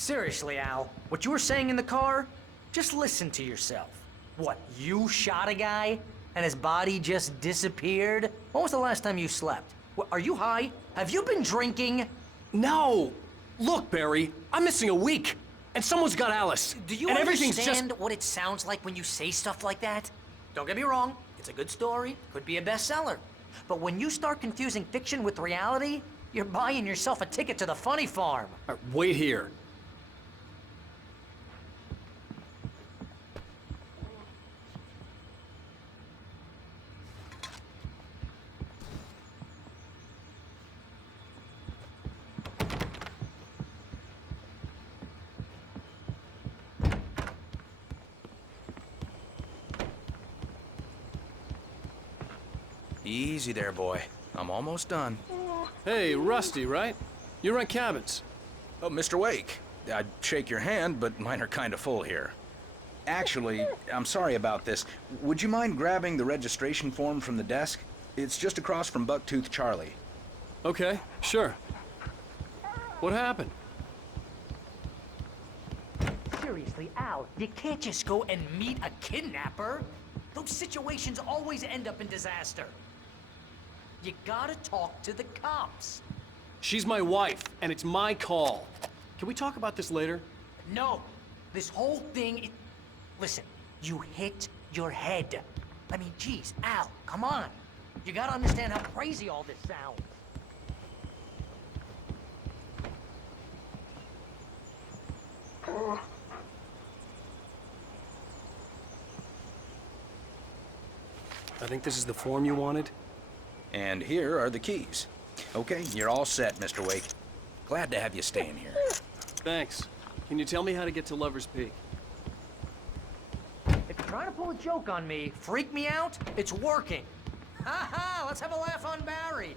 Seriously, Al, what you were saying in the car? Just listen to yourself. What, you shot a guy and his body just disappeared? When was the last time you slept? What, are you high? Have you been drinking? No! Look, Barry, I'm missing a week, and someone's got Alice. Do you understand what it sounds like when you say stuff like that? Don't get me wrong, it's a good story, could be a bestseller. But when you start confusing fiction with reality, you're buying yourself a ticket to the funny farm. Wait here. Easy there, boy. I'm almost done. Hey, Rusty, right? You rent cabins. Oh, Mr. Wake. I'd shake your hand, but mine are kind of full here. Actually, I'm sorry about this. Would you mind grabbing the registration form from the desk? It's just across from Bucktooth Charlie. Okay, sure. What happened? Seriously, Al, you can't just go and meet a kidnapper. Those situations always end up in disaster. You gotta talk to the cops. She's my wife, and it's my call. Can we talk about this later? No. This whole thing... Listen, you hit your head. I mean, geez, Al, come on. You gotta understand how crazy all this sounds. I think this is the form you wanted. And here are the keys. Okay, you're all set, Mr. Wake. Glad to have you staying here. Thanks. Can you tell me how to get to Lover's Peak? If you're trying to pull a joke on me, freak me out, it's working. Ha ha, let's have a laugh on Barry.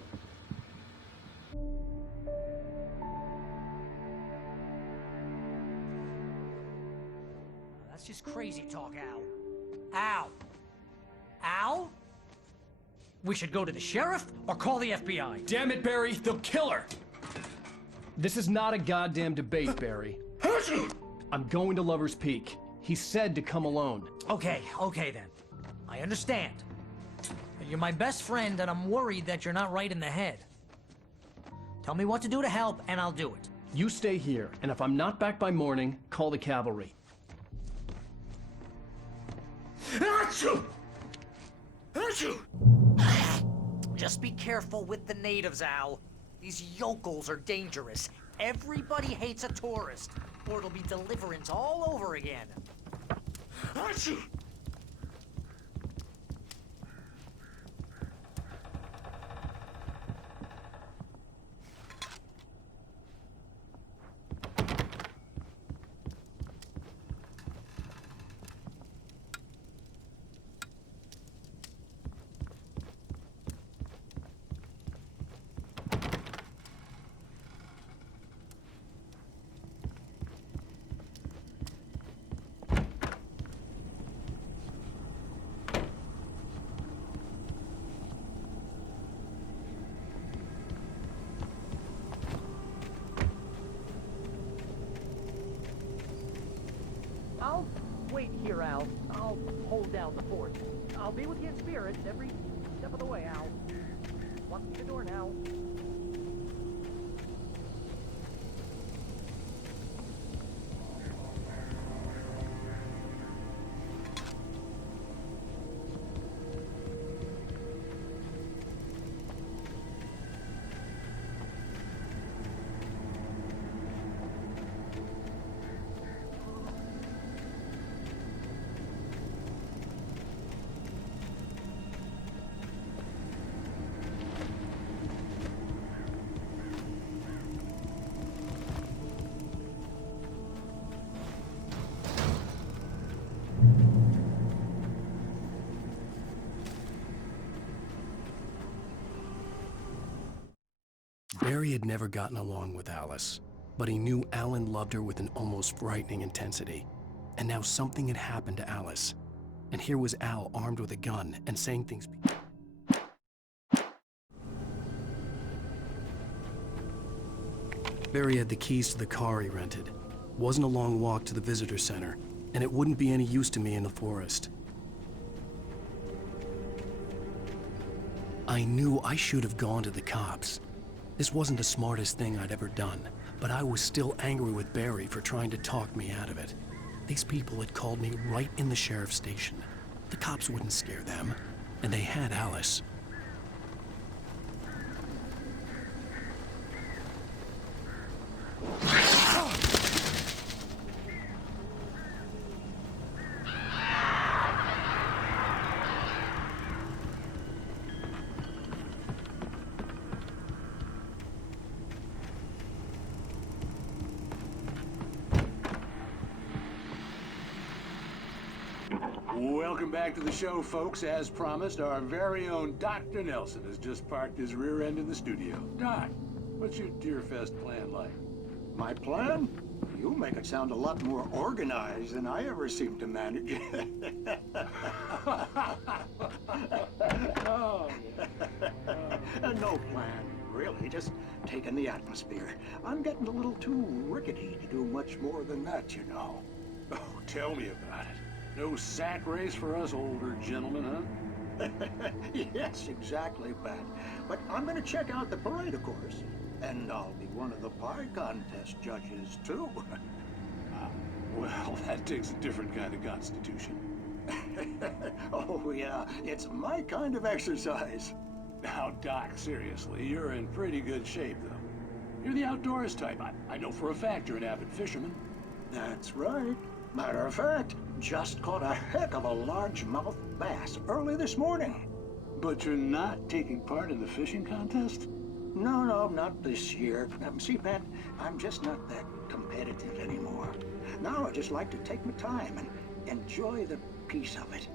That's just crazy talk, Al. Al. Al? We should go to the sheriff or call the FBI. Damn it, Barry, they'll kill her! This is not a goddamn debate, Barry. I'm going to Lover's Peak. He said to come alone. Okay then. I understand. You're my best friend, and I'm worried that you're not right in the head. Tell me what to do to help, and I'll do it. You stay here, and if I'm not back by morning, call the cavalry. Achoo! Achoo! Just be careful with the natives, Al. These yokels are dangerous. Everybody hates a tourist, or it'll be deliverance all over again. Achoo! I'll wait here, Al. I'll hold down the fort. I'll be with you in spirit every step of the way, Al. Walk through the door now. Barry had never gotten along with Alice, but he knew Alan loved her with an almost frightening intensity. And now something had happened to Alice. And here was Al armed with a gun and saying things... Barry had the keys to the car he rented. Wasn't a long walk to the visitor center, and it wouldn't be any use to me in the forest. I knew I should have gone to the cops. This wasn't the smartest thing I'd ever done, but I was still angry with Barry for trying to talk me out of it. These people had called me right in the sheriff's station. The cops wouldn't scare them, and they had Alice. Welcome back to the show, folks. As promised, our very own Dr. Nelson has just parked his rear end in the studio. Doc, what's your Deerfest plan like? My plan? You make it sound a lot more organized than I ever seem to manage. Oh, No plan, really. Just taking the atmosphere. I'm getting a little too rickety to do much more than that, you know. oh, tell me about it. No sack race for us older gentlemen, huh? Yes, exactly, Pat. But I'm gonna check out the parade, of course. And I'll be one of the pie contest judges, too. Well, that takes a different kind of constitution. Oh, yeah. It's my kind of exercise. Now, Doc, seriously, you're in pretty good shape, though. You're the outdoors type. I know for a fact you're an avid fisherman. That's right. Matter of fact, just caught a heck of a largemouth bass early this morning. But you're not taking part in the fishing contest? No, not this year. See, Pat, I'm just not that competitive anymore. Now I just like to take my time and enjoy the peace of it.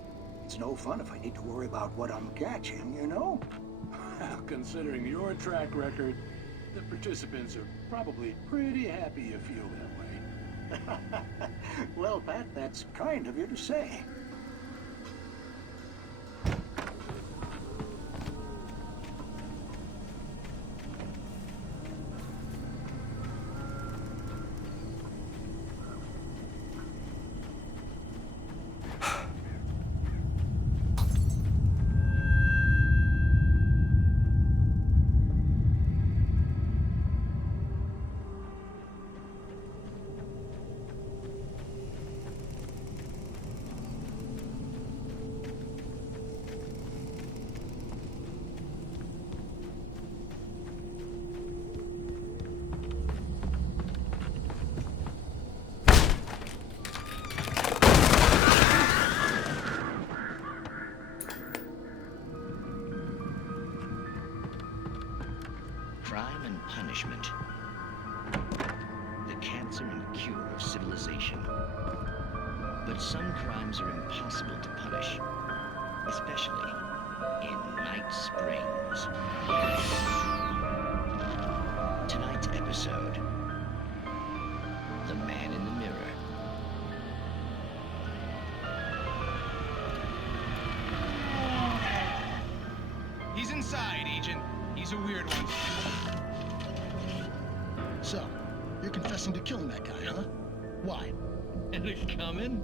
It's no fun if I need to worry about what I'm catching, you know? Considering your track record, the participants are probably pretty happy you feel that way. Well, Pat, that's kind of you to say. Crime and punishment. The cancer and cure of civilization. But some crimes are impossible to punish, especially in Night Springs. Tonight's episode, The Man in the Mirror. He's inside, Agent. He's a weird one. So, you're confessing to killing that guy, huh? Why? And it coming?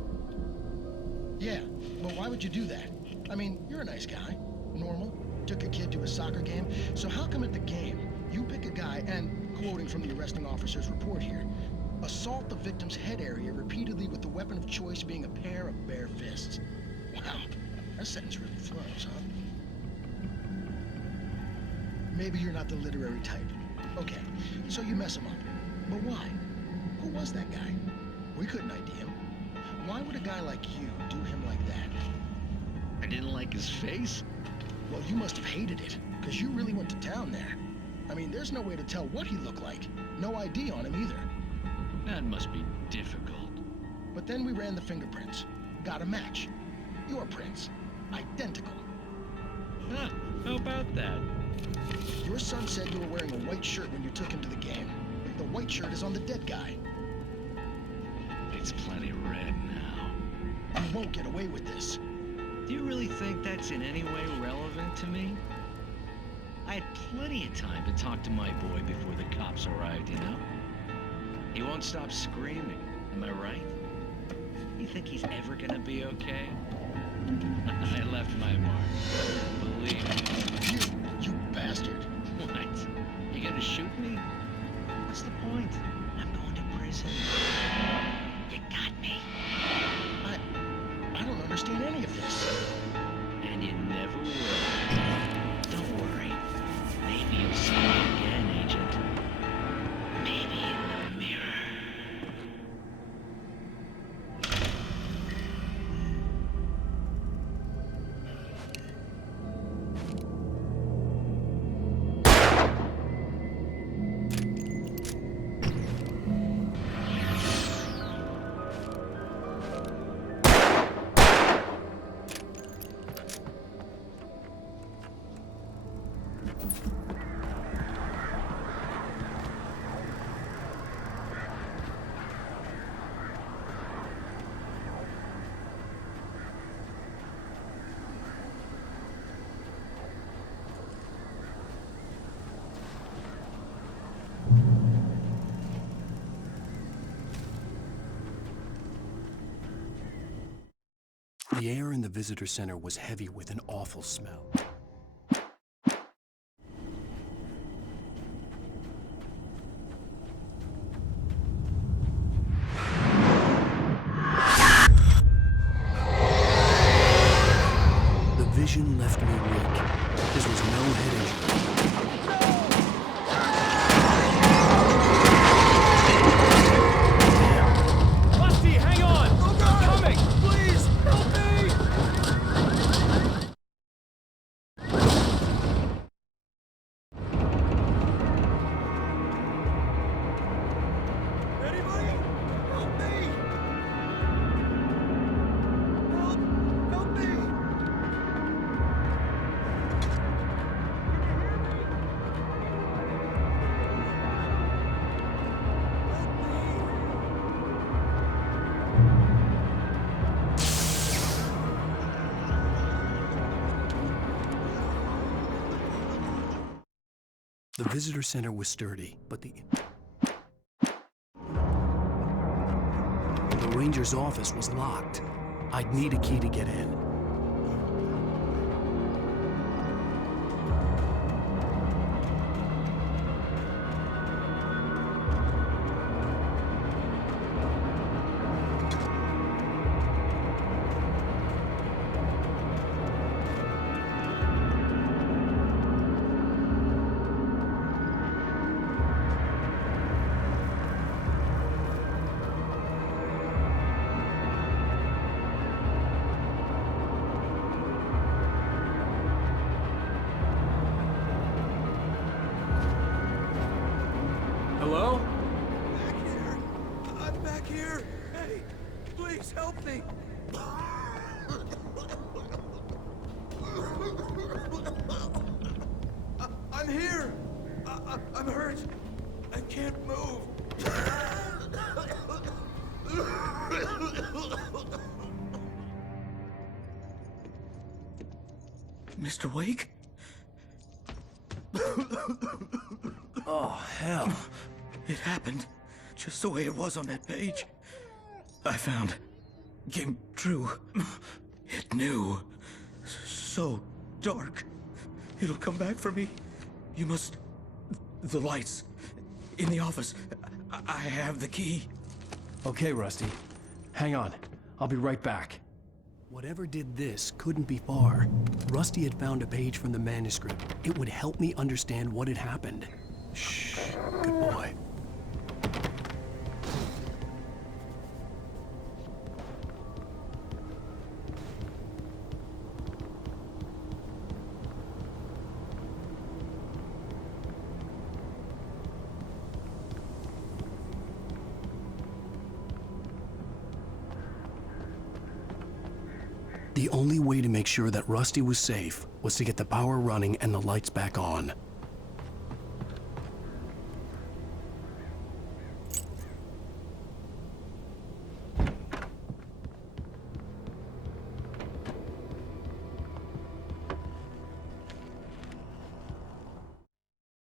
Yeah, well, why would you do that? I mean, you're a nice guy. Normal. Took a kid to a soccer game. So how come at the game, you pick a guy and, quoting from the arresting officer's report here, assault the victim's head area repeatedly with the weapon of choice being a pair of bare fists? Wow, that sentence really flows, huh? Maybe you're not the literary type. Okay, so you mess him up. But why? Who was that guy? We couldn't ID him. Why would a guy like you do him like that? I didn't like his face? Well, you must have hated it, because you really went to town there. I mean, there's no way to tell what he looked like. No ID on him either. That must be difficult. But then we ran the fingerprints. Got a match. Your prints. Identical. Huh, how about that? Your son said you were wearing a white shirt when you took him to the game. The white shirt is on the dead guy. It's plenty red now. You won't get away with this. Do you really think that's in any way relevant to me? I had plenty of time to talk to my boy before the cops arrived, you know? He won't stop screaming. Am I right? You think he's ever gonna be okay? I left my mark. Believe me. You bastard. What? You gonna shoot me? What's the point? I'm going to prison. You got me. I don't understand any of this. And you never will. Don't worry. Maybe you'll see me again, Agent. Maybe in the mirror. The air in the visitor center was heavy with an awful smell. The vision left me weak. This was no head injury. Rusty, hang on! Oh God! I'm coming! Please, help me! Anybody? Help me! Help me! The visitor center was sturdy, but the ranger's office was locked. I'd need a key to get in. Hello? Back here! I'm back here! Hey, please help me! I'm here! I'm hurt! I can't move! Mr. Wake? Oh, hell. It happened just the way it was on that page. I found. Came true. It knew. So dark. It'll come back for me. You must. The lights. In the office. I have the key. Okay, Rusty. Hang on. I'll be right back. Whatever did this couldn't be far. Rusty had found a page from the manuscript. It would help me understand what had happened. Shh. Good boy. The only way to make sure that Rusty was safe was to get the power running and the lights back on.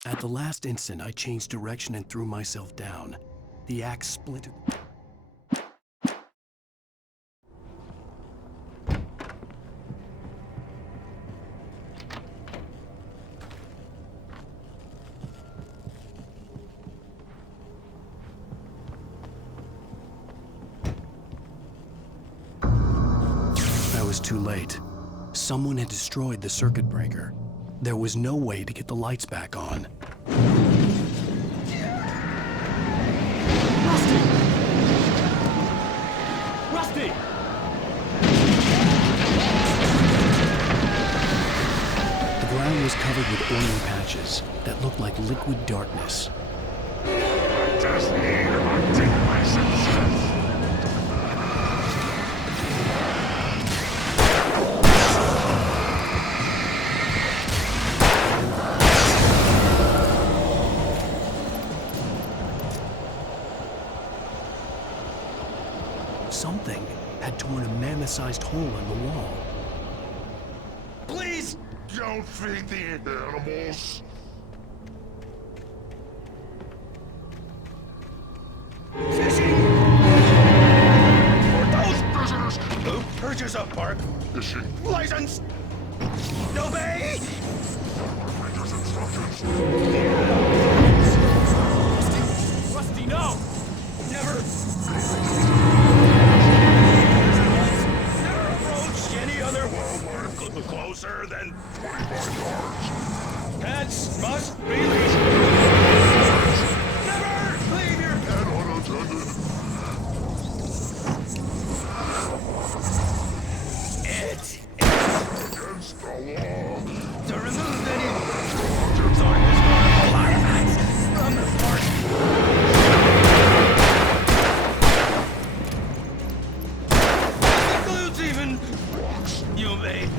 At the last instant, I changed direction and threw myself down. The axe splintered. was too late. Someone had destroyed the circuit breaker. There was no way to get the lights back on. Rusty! The ground was covered with oily patches that looked like liquid darkness. Just need to take my senses. Something had torn a mammoth-sized hole in the wall. Please don't feed the animals. Fishing! For those prisoners who purchase a park Fishing. license! Obey! Operator's instructions. Rusty, no! Never approach any other wildlife closer than 25 yards. pets must be leashed. Never leave your Head unattended. It Against the law. to remove any historical artifacts from the park. Includes even rocks you made.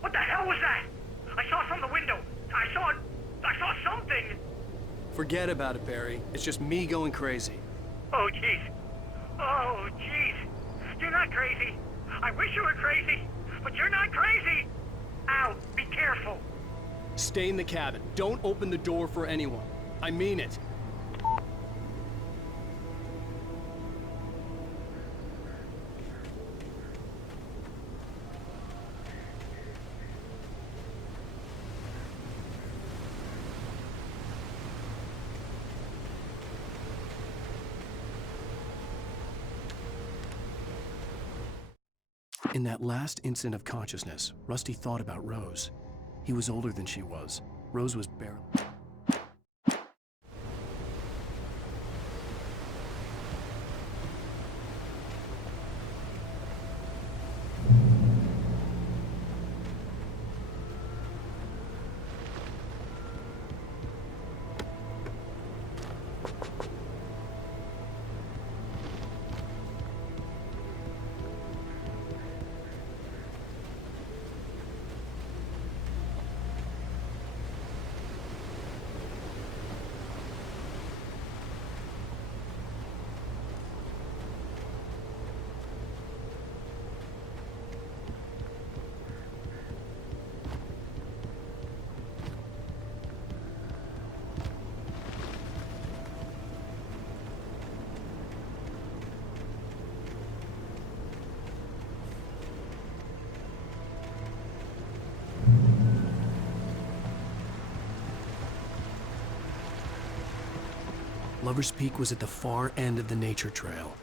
What the hell was that? I saw from the window. I saw something. Forget about it, Barry. It's just me going crazy. Oh, jeez. Oh, jeez. You're not crazy. I wish you were crazy, but you're not crazy. Al, be careful. Stay in the cabin. Don't open the door for anyone. I mean it. In that last instant of consciousness, Rusty thought about Rose. He was older than she was. Rose was barely... Lover's Peak was at the far end of the nature trail.